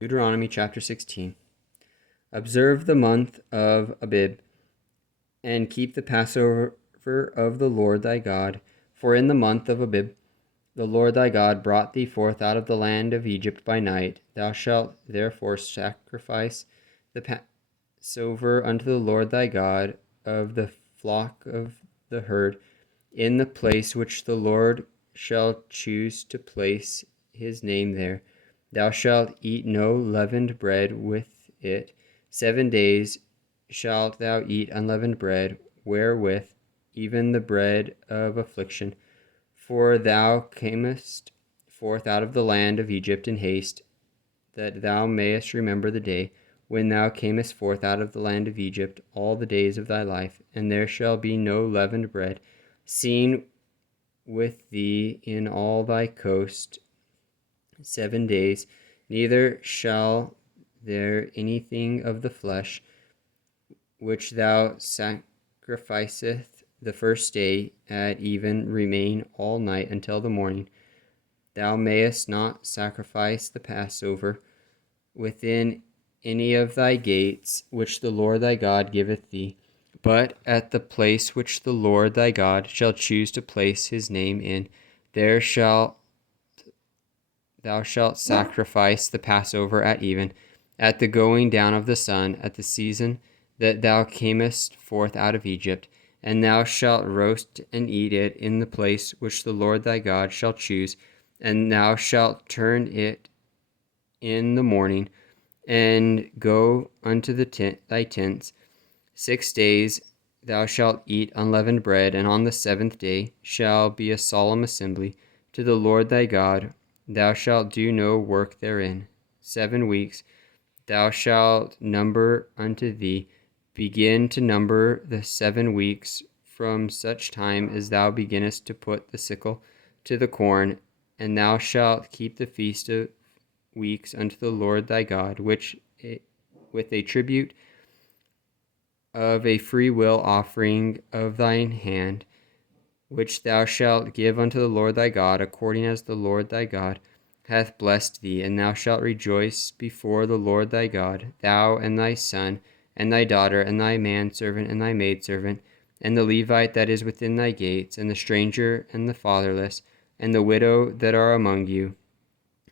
Deuteronomy chapter 16. Observe the month of Abib, and keep the Passover of the Lord thy God. For in the month of Abib the Lord thy God brought thee forth out of the land of Egypt by night. Thou shalt therefore sacrifice the Passover unto the Lord thy God of the flock of the herd, in the place which the Lord shall choose to place his name there. Thou shalt eat no leavened bread with it. 7 days shalt thou eat unleavened bread, wherewith even the bread of affliction. For thou camest forth out of the land of Egypt in haste, that thou mayest remember the day when thou camest forth out of the land of Egypt all the days of thy life, and there shall be no leavened bread seen with thee in all thy coast 7 days, neither shall there anything of the flesh which thou sacrificeth the first day at even remain all night until the morning. Thou mayest not sacrifice the Passover within any of thy gates which the Lord thy God giveth thee, but at the place which the Lord thy God shall choose to place his name in, there thou shalt sacrifice the Passover at even, at the going down of the sun, at the season that thou camest forth out of Egypt, and thou shalt roast and eat it in the place which the Lord thy God shall choose, and thou shalt turn it in the morning, and go unto thy tents. 6 days thou shalt eat unleavened bread, and on the 7th day shall be a solemn assembly to the Lord thy God. Thou shalt do no work therein. 7 weeks thou shalt number unto thee. Begin to number the 7 weeks from such time as thou beginnest to put the sickle to the corn, and thou shalt keep the feast of weeks unto the Lord thy God, which with a tribute of a free will offering of thine hand, which thou shalt give unto the Lord thy God, according as the Lord thy God hath blessed thee. And thou shalt rejoice before the Lord thy God, thou and thy son, and thy daughter, and thy manservant, and thy maidservant, and the Levite that is within thy gates, and the stranger, and the fatherless, and the widow that are among you,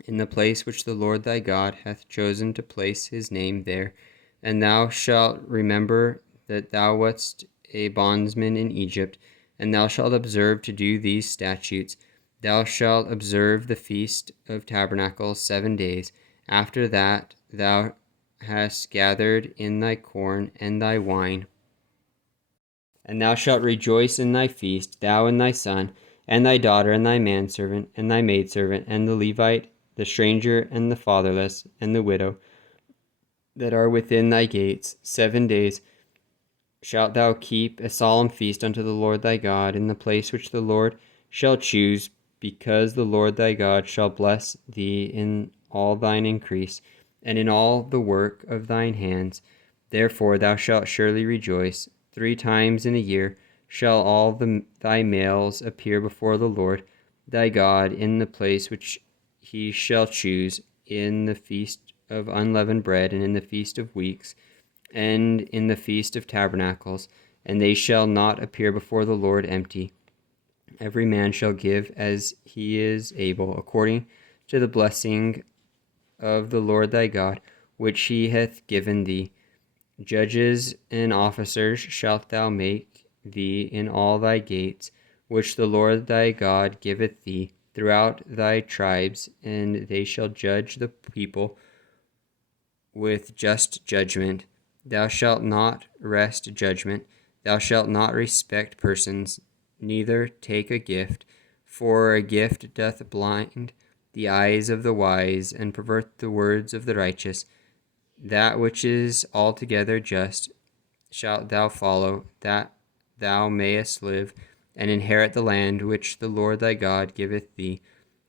in the place which the Lord thy God hath chosen to place his name there. And thou shalt remember that thou wast a bondsman in Egypt, and thou shalt observe to do these statutes. Thou shalt observe the feast of tabernacles 7 days. After that thou hast gathered in thy corn and thy wine. And thou shalt rejoice in thy feast, thou and thy son, and thy daughter, and thy manservant, and thy maidservant, and the Levite, the stranger, and the fatherless, and the widow that are within thy gates. 7 days shalt thou keep a solemn feast unto the Lord thy God in the place which the Lord shall choose, because the Lord thy God shall bless thee in all thine increase, and in all the work of thine hands. Therefore thou shalt surely rejoice. 3 times in a year shall all thy males appear before the Lord thy God in the place which he shall choose, in the feast of unleavened bread, and in the feast of weeks, and in the feast of tabernacles, and they shall not appear before the Lord empty. Every man shall give as he is able, according to the blessing of the Lord thy God, which he hath given thee. Judges and officers shalt thou make thee in all thy gates, which the Lord thy God giveth thee, throughout thy tribes, and they shall judge the people with just judgment. Thou shalt not wrest judgment. Thou shalt not respect persons, neither take a gift, for a gift doth blind the eyes of the wise, and pervert the words of the righteous. That which is altogether just shalt thou follow, that thou mayest live, and inherit the land which the Lord thy God giveth thee.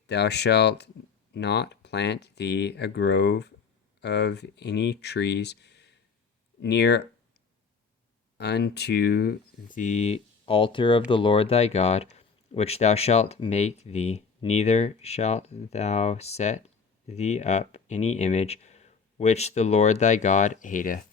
Thou shalt not plant thee a grove of any trees near unto the altar of the Lord thy God, which thou shalt make thee, neither shalt thou set thee up any image which the Lord thy God hateth.